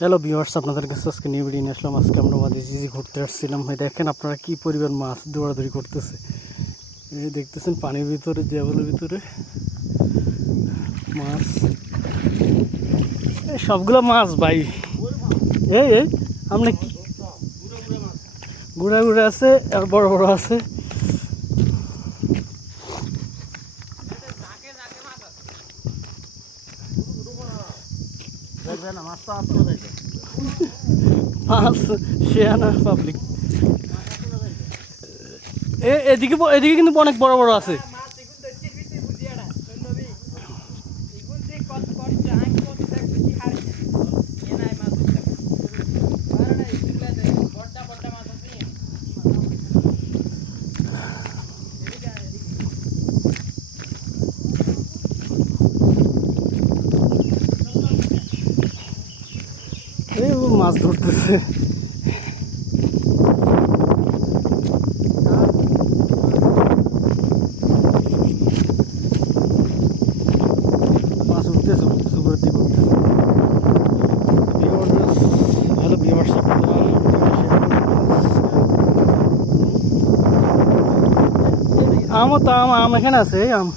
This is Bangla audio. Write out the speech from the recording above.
হ্যালো ভিউয়ার্স, আপনাদের কাছে আজকে নিউ ভিডিও নিয়ে আসলাম। আজকে আমরা মাঝিঝিঝি ঘুরতে আসছিলাম। ভাই দেখেন আপনারা কি পরিমাণ মাছ দৌড়াদৌড়ি করতেছে। এই দেখতেছেন পানির ভিতরে, জেবলের ভিতরে মাছ, এই সবগুলো মাছ ভাই। এই এই আপনি কি ঘুরে ঘুরে আছে আর বড় বড় আছে। মাছ শেয়ানা পাবলিক এদিকে এদিকে কিন্তু অনেক বড় বড় আছে। এই মাছ ধরতেছে। মাছ উঠতেছে উঠতেছে উপরের দিকে উঠতেছে। হ্যালো ভিউয়ার্স, আমও তো আম এখানে আছে, আম